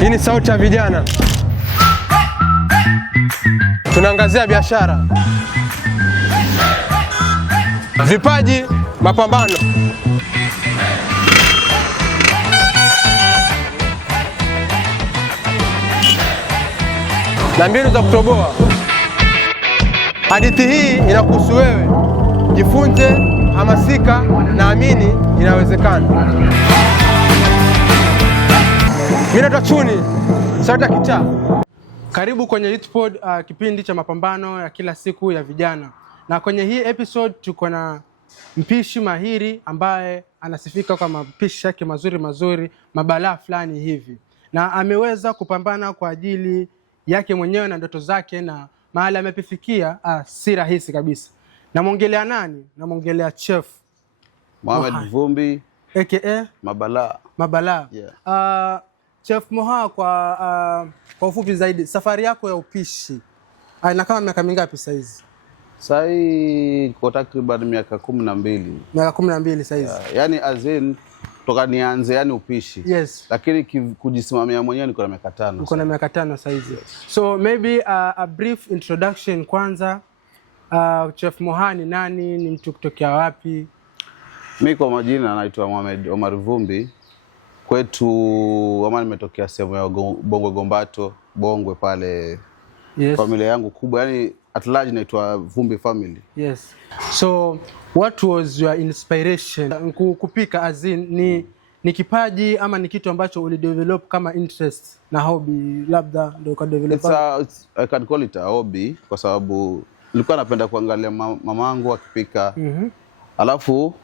Hii ni sauti ya vijana. Tunaangazia biashara, vipaji, mapambano na mbinu za kutoboa. Hadithi hii inakuhusu wewe. Jifunze, hamasika, na amini inawezekana. Mimi naitwa Chuni, sauti ya kitaa. Karibu kwenye Youthpod, kipindi cha mapambano ya kila siku ya vijana. Na kwenye hii episode tuko na mpishi mahiri ambaye anasifika kwa mapishi yake mazuri, mabalaa fulani hivi. Na ameweza kupambana kwa ajili yake mwenyewe na ndoto zake, na mahali amepifikia si rahisi kabisa. Namwongelea nani? Namwongelea Chef Mohamed Vumbi aka Mabalaa. Yeah. Chef Moha, kwa ufupi zaidi, safari yako ya upishi na kama miaka mingapi saizi? Sai kwa takriban miaka 12. Miaka 12 saizi. Yani as in toka nianze yani upishi. Yes. Lakini kujisimamia mwenyewe niko na miaka 5. Uko na miaka 5 saizi. Yes. So maybe a brief introduction kwanza. Chef Moha ni nani? Ni mtu kutokea wapi? Mimi kwa majina naitwa Mohamed Omar Vumbi. Kwetu ama nimetokea sehemu ya Bongwe Gombato, Bongwe pale. Yes. Familia yangu kubwa, yani at large naitwa Vumbi family. Yes. So what was your inspiration kupika, as in ni kipaji ama ni kitu ambacho ulidevelop kama interest na hobby, labda ndio ukadevelop? I can call it a hobby kwa sababu nilikuwa napenda kuangalia mamangu akipika. Alafu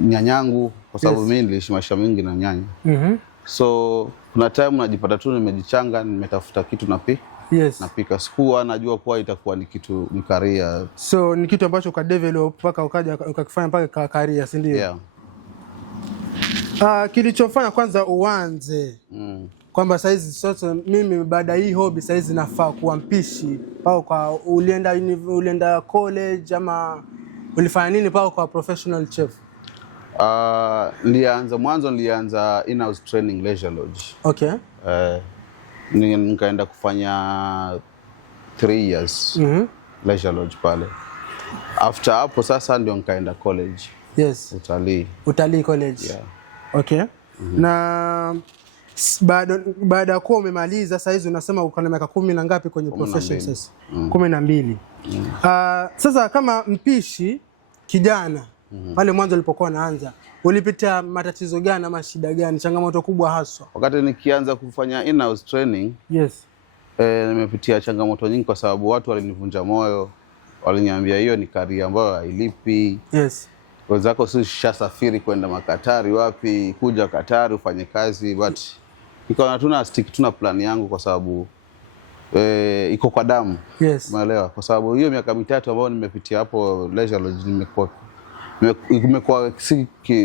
nyanyangu kwa sababu mimi niliishi maisha mingi na nyanya. So kuna time najipata tu nimejichanga, nimetafuta kitu napika. Sikuwa najua kuwa itakuwa ni kitu ni career. So ni kitu ambacho ukadevelop mpaka ukaja ukakifanya mpaka career, si ndio? Yeah. Kilichofanya kwanza uanze kwamba saizi sasa mimi baada hii hobby saizi nafaa kuwa mpishi, au kwa ulienda college ama ulifanya nini pao kwa professional chef? Nilianza in-house training Leisure Lodge. Okay. Nikaenda kufanya 3 years Leisure Lodge pale. After hapo sasa ndio nikaenda college. Yes. Utalii college. Yeah. Okay. Na baada ya kuwa umemaliza sasa hizi unasema uko na miaka 10 na ngapi kwenye profession sasa? 12. Sasa kama mpishi kijana pale mwanzo ulipokuwa unaanza, ulipitia matatizo gani ama shida gani, changamoto kubwa haswa? Wakati nikianza kufanya in-house training, yes, nimepitia changamoto nyingi kwa sababu watu walinivunja moyo, waliniambia hiyo ni career ambayo hailipi. Yes. Wenzako si shasafiri kwenda makatari wapi, kuja Katari ufanye kazi, but nikaona tuna plan yangu kwa sababu iko kwa damu. Yes. Umeelewa? Kwa sababu hiyo miaka 3 ambayo nimepitia hapo Leisure Lodge imekuwa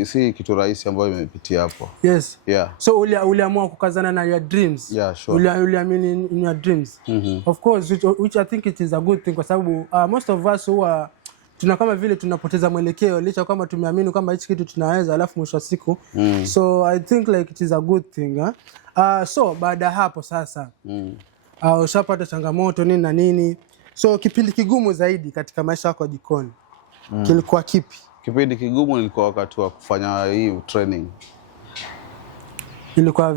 si kitu rahisi ambayo imepitia hapo. Yes. Yeah. So uliamua kukazana na your dreams. Yeah, sure. Uliamini in your dreams. Of course, which I think it is a good thing kwa sababu most of us huwa tuna kama vile tunapoteza mwelekeo licha kama tumeamini kama hichi kitu tunaweza, alafu mwisho wa siku. So I think like it is a good thing. So baada hapo sasa ushapata changamoto nini na nini. So kipindi kigumu zaidi katika maisha yako jikoni kilikuwa kipi? Kipindi kigumu ilikuwa wakati wa kufanya hii training. Ilikuwa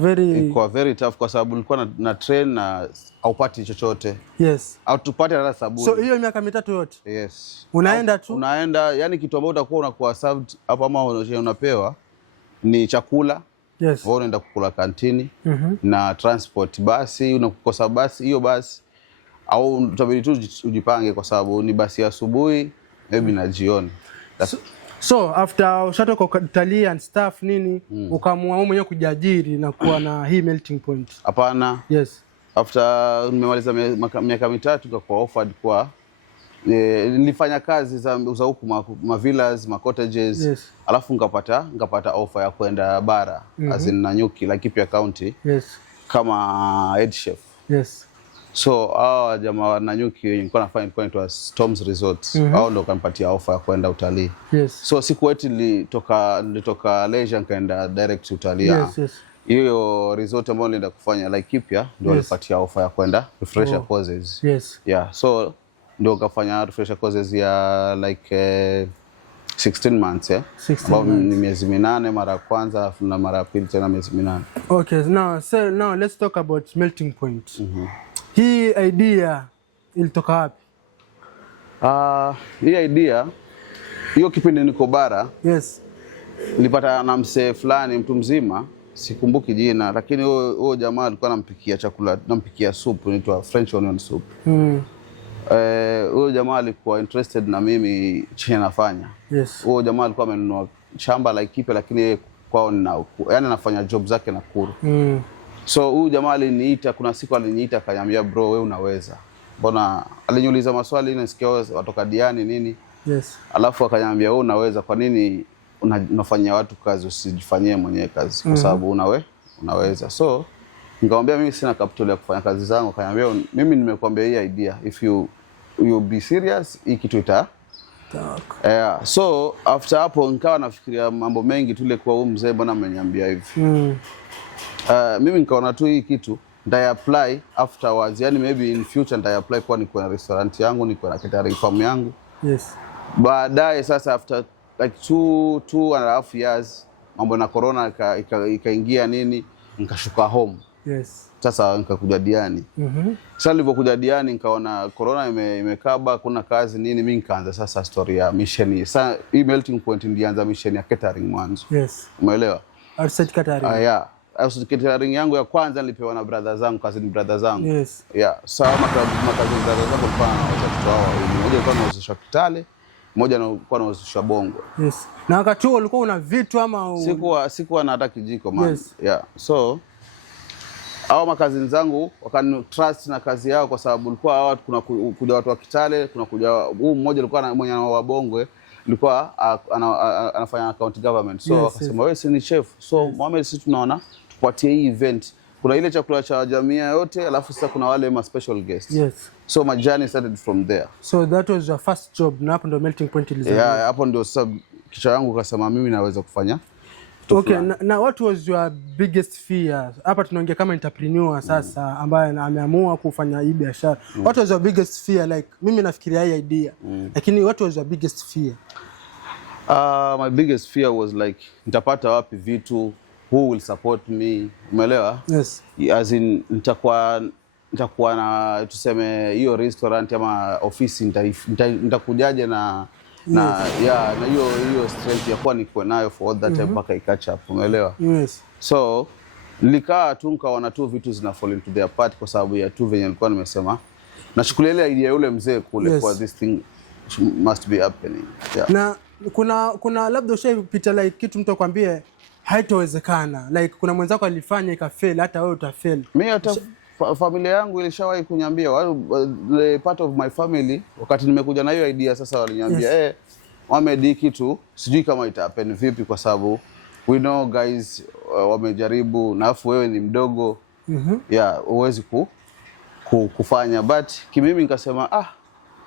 very tough kwa sababu nilikuwa na train na haupati chochote. Yes. Au tupate hata sabuni. So hiyo miaka 3 yote? Yes. Unaenda tu? Unaenda, yani kitu ambacho utakuwa unakuwa served hapa ama unapewa ni chakula. Yes. Wewe unaenda kukula kantini na transport basi, unakosa basi, hiyo basi au utabidi tu ujipange kwa sababu ni basi ya asubuhi maybe na jioni. So after ushatoka kwa utalii and stuff nini, ukaamua wewe mwenyewe kujiajiri na kuwa na hii melting point? Hapana. Yes. After nimemaliza miaka 3 kwa offered kwa nilifanya kazi za huku ma villas, ma cottages. Yes. Alafu ngapata offer ya kwenda bara as in Nanyuki, Laikipia County. Yes. Kama head chef. Yes. So jamaa wa Nanyuki nilikuwa nafanya inaitwa Storms Resort. Hao ndio kanipatia offer ya kwenda utalii. Yes. So siku eti nilitoka leisure nikaenda direct utalii. Yes, yes. hiyo resort ambayo nilienda kufanya Laikipia ndio walipatia offer ya kwenda refresher courses. Yeah, so ndio kafanya refresher courses ya like 16 months, ambao ni miezi 8 mara ya kwanza na mara ya pili tena miezi 8. Okay, now let's talk about Melting Point. Hii idea ilitoka wapi? Hii idea hiyo kipindi niko bara. Nilipata na msee fulani, mtu mzima, sikumbuki jina, lakini huyo jamaa alikuwa anampikia chakula, anampikia soup inaitwa French onion soup. Huyo jamaa alikuwa interested na mimi chenye nafanya. Huyo jamaa alikuwa amenunua shamba la Laikipia, lakini kwao yani anafanya job zake Nakuru. So huyu jamaa aliniita, kuna siku aliniita akaniambia, bro wewe unaweza. Mbona aliniuliza maswali, nasikia watoka Diani nini. Alafu akaniambia wewe unaweza, kwa nini unafanyia watu kazi usijifanyie mwenyewe kazi? Kwa sababu unaweza. So nikamwambia mimi sina capital ya kufanya kazi zangu. Akaniambia mimi nimekuambia hii idea, if you be serious hii kitu so after hapo nikawa nafikiria mambo mengi tule kwa huyu mzee bwana ameniambia hivi. Mimi nikaona tu hii kitu ndio apply afterwards, yani maybe in future ndio apply kwa niko na restaurant yangu, niko na catering farm yangu. Baadaye sasa after like 2.5 years mambo na corona ikaingia nini, nikashuka home. Sasa nikakuja Diani. Sasa nilipokuja Diani nikaona corona imekaba, kuna kazi nini, mimi nikaanza sasa story ya mission. Sasa hii Melting Point ndianza mission ya catering mwanzo. Umeelewa? Outside catering. Outside catering yangu ya kwanza nilipewa na brother zangu, cousin brother zangu. Sawa, cousin brother zangu kwa watoto wao. Mmoja alikuwa anauzisha Kitale, mmoja alikuwa anauzisha Bongo. Na wakati huo ulikuwa una vitu ama sikuwa na hata kijiko man. So hao makazini zangu wakani trust na kazi yao, kwa sababu ulikuwa hao kuna kuja watu wa Kitale, kuna kuja huu mmoja alikuwa mwenye wa Bongo, alikuwa anafanya county government. So akasema wewe si ni chef, so Mohamed sisi tunaona tupatie hii event, kuna ile chakula cha jamii yote, alafu sasa kuna wale ma special guests. So my journey started from there. So that was your first job, na hapo ndo Melting Point ilizaliwa. Hapo ndio sasa kichwa yangu kasema mimi naweza kufanya. Okay, na what was your biggest fear? Hapa tunaongea kama entrepreneur sasa ambaye ameamua kufanya hii biashara. What was your biggest fear? Like mimi nafikiria hii idea. Lakini what was your biggest fear? My biggest fear was like nitapata wapi vitu, who will support me, umeelewa? As in nitakuwa na tuseme hiyo restaurant ama ofisi nitakujaje na hiyo strength ya kuwa niko nayo for all that time mpaka ikatch up, umeelewa? So nilikaa tu nikaona tu vitu zina fall into their part, kwa sababu ya tu venye nilikuwa nimesema nachukulia ile idea yule mzee kule kwa this thing must be happening. Na kuna labda ushapita like kitu mtu akwambie haitowezekana, like kuna mwenzako alifanya ikafail, hata wewe utafail? Mimi hata familia yangu ilishawahi kuniambia, part of my family, wakati nimekuja na hiyo idea sasa waliniambia Mohamed kitu sijui kama ita happen vipi, kwa sababu we know guys wamejaribu na afu wewe ni mdogo, huwezi kufanya. But kimimi nikasema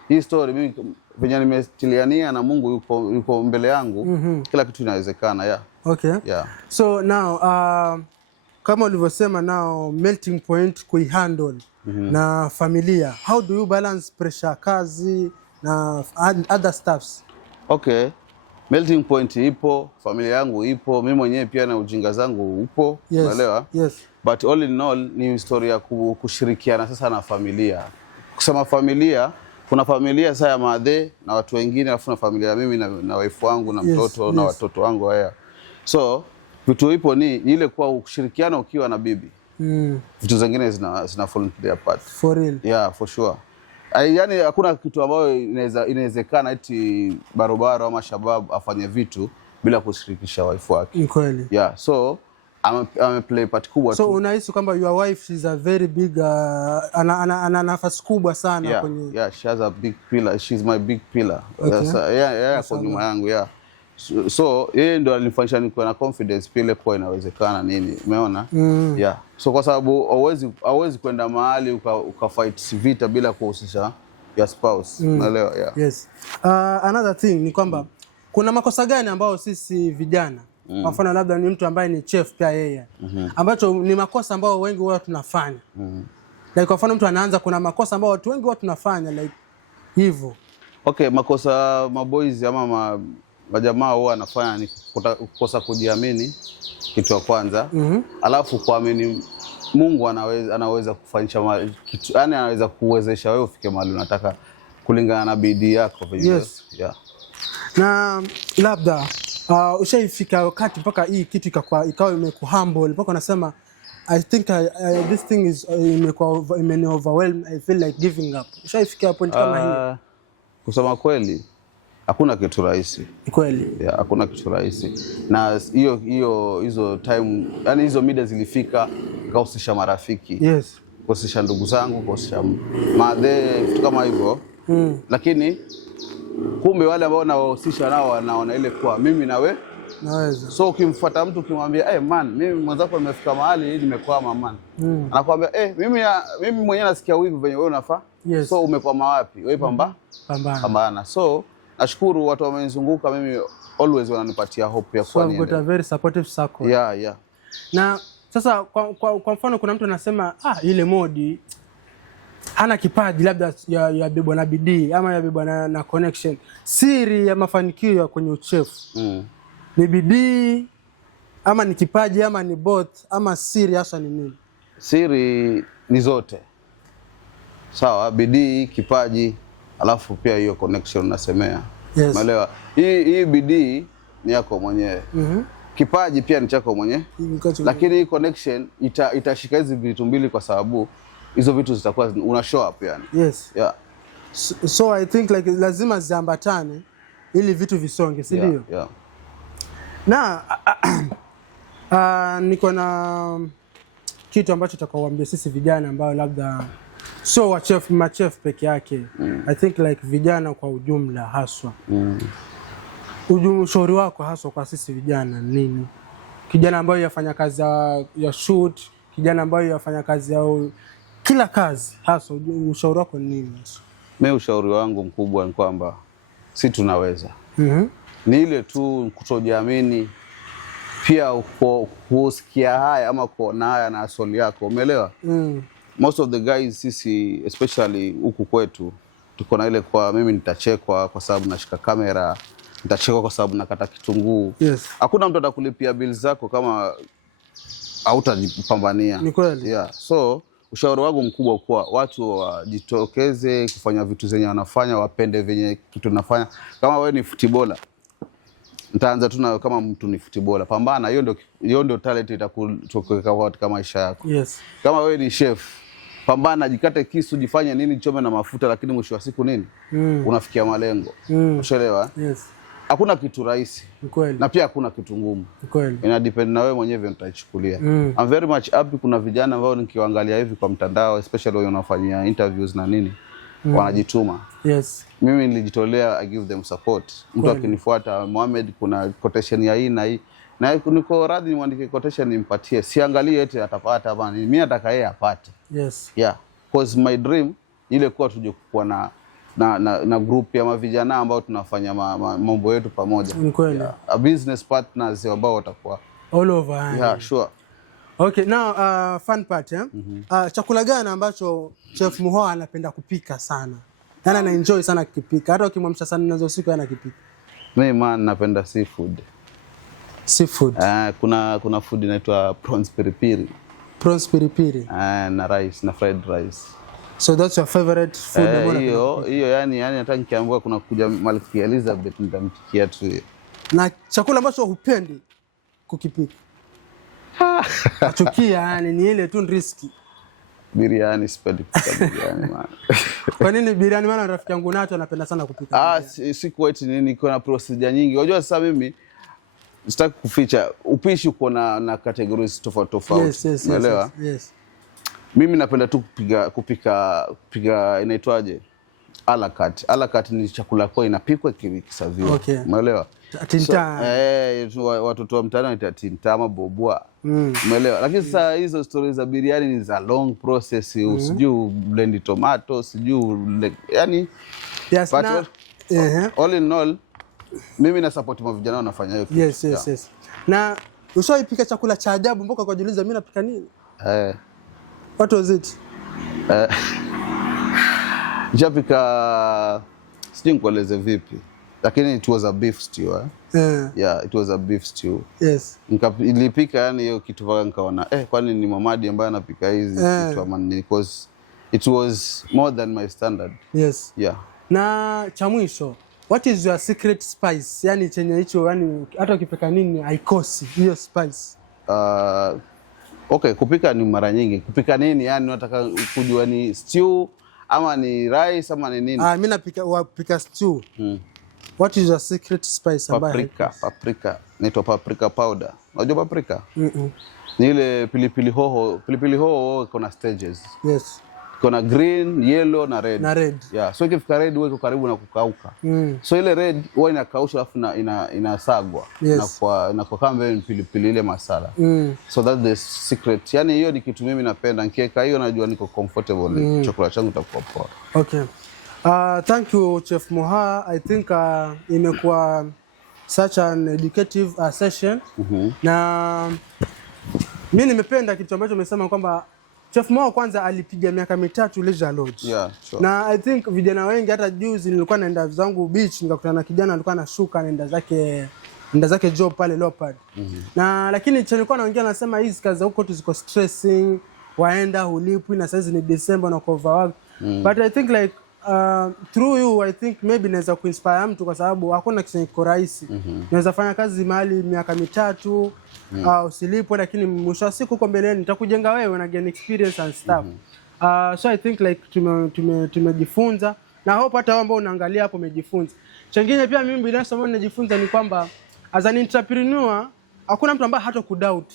hii story mimi venye nimetiliania na Mungu yuko mbele yangu, kila kitu inawezekana. So now kama ulivyosema now Melting Point kuihandle na familia, how do you balance pressure kazi na other stuffs? Okay, Melting Point ipo, familia yangu ipo, mimi mwenyewe pia na ujinga zangu upo, unaelewa? But all in all ni historia kushirikiana sasa na familia. Kusema familia, kuna familia sasa ya madhe na watu wengine, alafu na familia mimi na wife wangu na mtoto na watoto wangu haya. So vitu ipo ni ile kwa kushirikiana ukiwa na bibi. Vitu zingine zina fall into their part. For real? For sure. Yaani hakuna kitu ambayo inawezekana eti barobaro ama shabab afanye vitu bila kushirikisha wife wake. Ni kweli. So I'm play part kubwa tu. So unahisi kwamba your wife is a very big ana nafasi kubwa sana kwenye she has a big pillar, she's my big pillar. Kwa nyuma yangu So yeye ndo alinifanyisha niko na confidence pile kwa inawezekana nini, umeona? So kwa sababu hauwezi kwenda mahali ukafight vita bila kuhusisha your spouse, unaelewa? Another thing ni kwamba kuna makosa gani ambao sisi vijana kwa mfano labda ni mtu ambaye ni chef pia yeye, ambacho ni makosa ambayo wengi wao tunafanya. Like kwa mfano mtu anaanza, kuna makosa ambayo watu wengi wao tunafanya like hivyo. Okay, makosa maboys ama majamaa huwa anafanya ni kukosa kujiamini, kitu cha kwanza. Alafu kuamini Mungu anaweza kufanyisha kitu, yani anaweza kuwezesha wewe ufike mahali unataka kulingana na bidii yako. Yes. Yeah. Na labda ushaifika wakati mpaka hii kitu ikawa imekuhumble mpaka unasema I think this thing is overwhelmed, I feel like giving up. Ushaifika point kama hiyo? Kusema kweli hakuna kitu rahisi. Kweli. Yeah, hakuna kitu rahisi. Na hizo time, yani hizo mida zilifika nikahusisha marafiki. Yes. Kuhusisha ndugu zangu, kuhusisha madhe, vitu kama hivyo. Lakini kumbe wale ambao nawahusisha nao wanaona ile kwa mimi na wewe naweza. So ukimfuata mtu ukimwambia man, mimi mwenzako nimefika mahali nimekwama man. Anakuambia mimi mwenyewe nasikia wivu venye wewe unafaa. Yes. So umekwama wapi? Wewe pambana. So nashukuru watu wamenizunguka mimi, always wananipatia hope ya kwa nini. So I've got a very supportive circle. Yeah. Na sasa kwa mfano kuna mtu anasema ile modi hana kipaji, labda ya bebwa na bidii ama ya bebwa na connection. Siri ya mafanikio ya kwenye uchefu ni bidii ama ni kipaji ama ni both, ama siri hasa ni nini? Siri ni zote. Sawa, bidii, kipaji, alafu pia hiyo connection nasemea. Yes. Umeelewa? Hii bidii ni yako mwenyewe. Kipaji pia ni chako mwenyewe. Lakini hii connection itashika hizi vitu mbili, kwa sababu hizo vitu zitakuwa una show up yani. Yes. Yeah. So I think like lazima ziambatane ili vitu visonge, si ndio? Yeah. Na niko na kitu ambacho nitakawaambia sisi vijana ambao labda so machef peke yake. I think like vijana kwa ujumla haswa. Ushauri wako haswa kwa sisi vijana nini? Kijana ambaye yafanya kazi ya shoot, kijana ambaye yafanya kazi ya kila kazi, haswa ushauri wako ni nini? Mimi ushauri wangu mkubwa ni kwamba si tunaweza. Ni ile tu kutojiamini, pia kusikia haya ama kuona haya na asoli yako, umeelewa? Most of the guys sisi especially huku kwetu tuko na ile kwa mimi nitachekwa kwa sababu nashika kamera, nitachekwa kwa sababu nakata kitunguu. Yes. Hakuna mtu atakulipia bills zako kama hautajipambania. Ni kweli. Yeah. So ushauri wangu mkubwa kwa watu wajitokeze kufanya vitu zenye wanafanya, wapende venye kitu nafanya. Kama wewe ni footballer, nitaanza tu na kama mtu ni footballer, pambana, hiyo ndio talent itakutoka katika maisha yako. Yes. Kama wewe ni chef, pambana, jikate kisu, jifanye nini, chome na mafuta, lakini mwisho wa siku nini? Unafikia malengo. Unaelewa? Yes. Hakuna kitu rahisi. Kweli. Na pia hakuna kitu ngumu. Kweli. Ina depend na wewe mwenyewe utaichukulia. I'm very much happy kuna vijana ambao nikiwaangalia hivi kwa mtandao, especially wao wanafanyia interviews na nini, wanajituma. Yes. Mimi nilijitolea, I give them support. Mtu akinifuata, Mohamed, kuna quotation ya hii na hii, na niko radhi nimwandike quotation nimpatie. Siangalie eti atapata bana. Mimi nataka yeye apate. Yes. Yeah. Because my dream ile kuwa tuje kuwa na group ya vijana ambao tunafanya mambo yetu pamoja. Ni kweli. Yeah. A business partners ambao watakuwa all over. Yeah, sure. Okay, now fun part, chakula gani ambacho Chef Muhoa anapenda kupika sana? Yaani ana enjoy sana kukipika. Hata ukimwamsha sana nazo siku anakipika. Mimi napenda seafood. Seafood. Kuna food inaitwa prawns piripiri. Prawns piripiri. Na rice, na fried rice. So that's your favorite food? Hiyo yani hata nikiambiwa kuna kuja Malkia Elizabeth nitampikia tu hiyo. Na chakula ambacho hupendi kukipika? Achukia yani ni ile tu risky. Biriani, sipendi kupika biriani man. Kwa nini biriani? Maana rafiki yangu Nacho anapenda sana kupika. Siku eti nini, kuna procedure nyingi. Unajua sasa mimi sitaki kuficha upishi, uko na categories tofauti. Yes. Unaelewa? Yes. Mimi napenda tu kupika inaitwaje? A la carte. A la carte ni chakula kwa inapikwa kisaviwa. Okay. Umeelewa? Tinta. Watoto wa mtaani wanaita tinta ama bobwa. Umeelewa? Lakini sasa hizo stories za biriani ni za long process, usijui blend tomato, usijui yani yes, all in all mimi na support vijana wanafanya hiyo kitu. Yes. Na ushaipika chakula cha ajabu mpaka ukajiuliza mimi napika nini? What was it? Japika sijui nikueleze vipi. Lakini it was a beef stew. Yeah, it was a beef stew. Yes. Nilipika yani hiyo kitu mpaka nikaona kwani ni Mamadi ambaye anapika hizi kitu ama because it was more than my standard. Yes. Yeah. Na cha mwisho, what is your secret spice? Yani chenye hicho yani hata ukipika nini haikosi hiyo spice. Okay, kupika ni mara nyingi. Kupika nini yani unataka kujua ni stew ama ni rice ama ni nini? Mimi napika stew. What is your secret spice ambayo? Paprika. Inaitwa paprika powder. Unajua paprika? Ni ile pilipili hoho. Pilipili hoho iko na stages. Yes. Kuna green, yellow na red. Yeah, so ikifika red huwa iko karibu na kukauka. So ile red huwa inakaushwa alafu inasagwa. Yes. Na kwa kama vile pilipili ile masala. So that's the secret. Yani hiyo ni kitu mimi napenda. Nikiweka hiyo najua niko comfortable. Chakula changu kitakuwa poa. Okay. Thank you Chef Moha. I think imekuwa such an educative session. Na mimi nimependa kitu ambacho umesema kwamba Chef Moha kwanza alipiga miaka 3 Leisure Lodge. Yeah, sure. Na I think vijana wengi, hata juzi nilikuwa naenda zangu beach nikakutana na kijana alikuwa anashuka anaenda zake job pale Leopard. Na lakini nilikuwa naongea nasema hizi kazi huko tu ziko stressing, waenda hulipwi na sasa ni December na overwork. But I think like through you I think maybe naweza kuinspire mtu kwa sababu hakuna kitu kiko rahisi. Naweza fanya kazi mahali miaka 3 usilipwe, lakini mwisho wa siku uko mbeleni nitakujenga wewe na gain experience and stuff. So I think like tumejifunza na hope hata wao ambao unaangalia hapo umejifunza. Chengine pia mimi binafsi ambao ninajifunza ni kwamba as an entrepreneur hakuna mtu ambaye hata kudoubt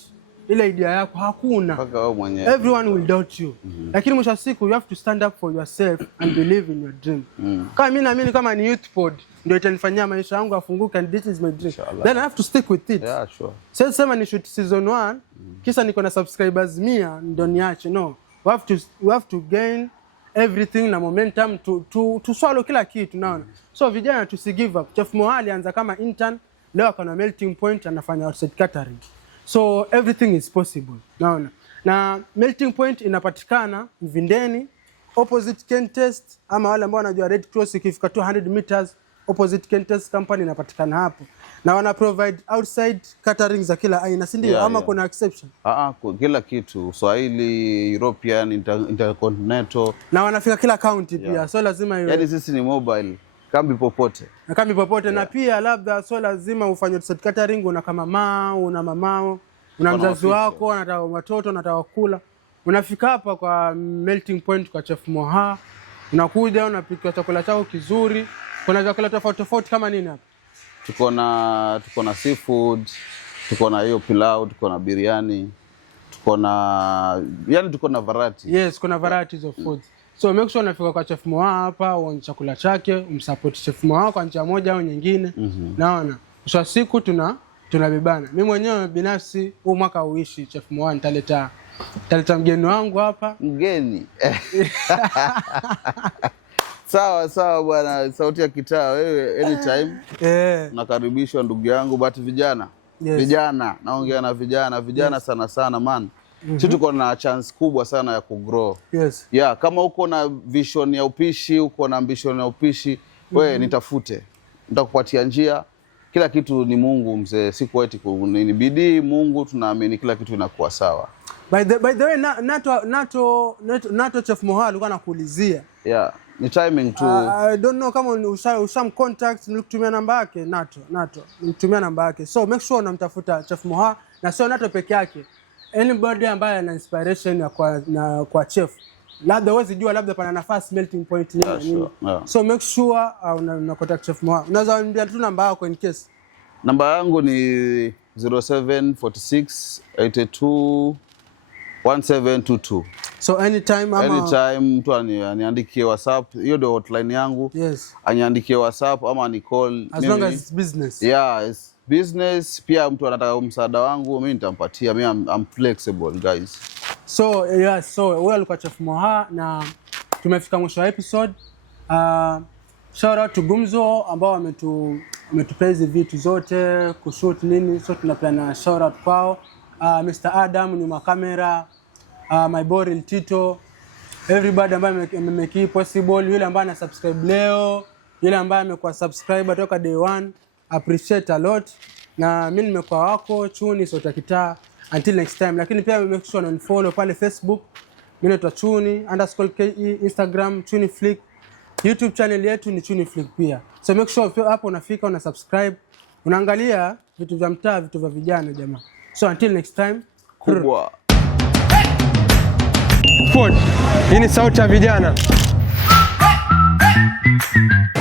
ile idea yako, hakuna. Mpaka wewe mwenyewe. Everyone will doubt you. Lakini mwisho wa siku you have to stand up for yourself and believe in your dream. Kama mimi naamini kama ni YouthPod ndio itanifanyia maisha yangu afunguke and this is my dream. Then I have to stick with it. Yeah, sure. Sasa sema ni shoot season 1 kisa niko na subscribers 100 ndio niache. No. We have to gain everything na momentum to swallow kila kitu, naona. So vijana tusigive up. Chef Moha alianza kama intern, leo akana Melting Point anafanya outside catering. So everything is possible. Naona. Na Melting Point inapatikana Mvindeni opposite Kentest, ama wale ambao wanajua Red Cross ikifika 200 meters opposite Kentest company inapatikana hapo. Na wana provide outside catering za kila aina, si ndio? Ama kuna exception? Kila kitu, Swahili, European, intercontinental. Na wanafika kila county pia. So lazima iwe. Yaani sisi ni mobile. Kambi popote. Na kambi popote. Na pia labda so lazima ufanye outside catering, una kama mama, una mamao, una mzazi wako, unataka watoto, unataka kula. Unafika hapa kwa Melting Point kwa Chef Moha. Unakuja unapika chakula chako kizuri. Kuna chakula tofauti kama nini hapa? Tuko na seafood, tuko na hiyo pilau, tuko na biriani, tuko na variety. Yes, kuna varieties of food. So make sure unafika kwa Chef Moha hapa, uone chakula chake, umsupport Chef Moha kwa njia moja au nyingine. Naona mwisho wa siku tunabebana. Mimi mwenyewe binafsi huu mwaka uishi Chef Moha nitaleta mgeni wangu hapa. Mgeni. Sawa bwana, sauti ya kitaa wewe anytime. Nakaribishwa ndugu yangu, but vijana. Vijana, naongea na vijana sana man. Sisi tuko na chance kubwa sana ya kugrow. Yeah, kama uko na vision ya upishi, uko na ambition ya upishi, wewe nitafute. Nitakupatia njia. Kila kitu ni Mungu mzee, siku eti ni bidii Mungu, tunaamini kila kitu inakuwa sawa. By the way, Nato Chef Moha alikuwa anakuulizia. Yeah, ni timing tu. I don't know kama ushamcontact, nilikutumia namba yake Nato. Nilikutumia namba yake. So make sure unamtafuta Chef Moha, na sio Nato peke yake. Anybody ambaye ana inspiration ya kwa chef. Labda uwezi jua labda pana nafasi Melting Point nini. So make sure una contact Chef Moha. Unaweza niambia tu namba yako in case. Namba yangu ni 0746 82 1722. So anytime mtu aniandikie WhatsApp, hiyo ndio hotline yangu. Aniandikie WhatsApp ama ni call. As long as it's business. Yeah, it's business. Pia mtu anataka msaada wangu, mimi nitampatia. I'm flexible guys. So wewe alikuwa Chef Moha na tumefika mwisho wa episode. Shout out to Gumzo ambao umetupea hizi vitu zote kushoot nini, so tunapeana shout out kwao. Mr. Adam nyuma kamera, my boy Tito, everybody ambaye make possible, yule ambaye ana subscribe leo, yule ambaye amekuwa subscriber toka day one, appreciate a lot. Na mimi nimekuwa wako Chuni Sauti ya Kitaa, until next time. Lakini pia make sure na follow pale Facebook, mimi naitwa Chuni_ke, Instagram Chuni Flick, YouTube channel yetu ni Chuni Flick pia. So make sure hapo unafika una subscribe, unaangalia vitu vya mtaa, vitu vya vijana jamaa. So until next time. Kubwa. Hii ni Sauti ya Vijana.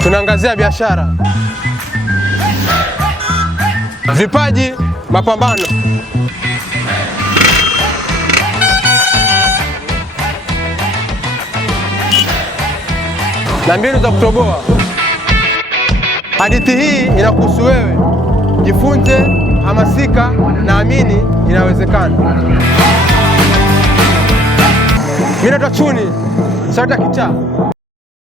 Tunaangazia biashara, vipaji, mapambano na mbinu za kutoboa. Hadithi hii inakuhusu wewe. Jifunze, hamasika, na amini inawezekana. Mimi naitwa Chuni Sauti ya Kitaa.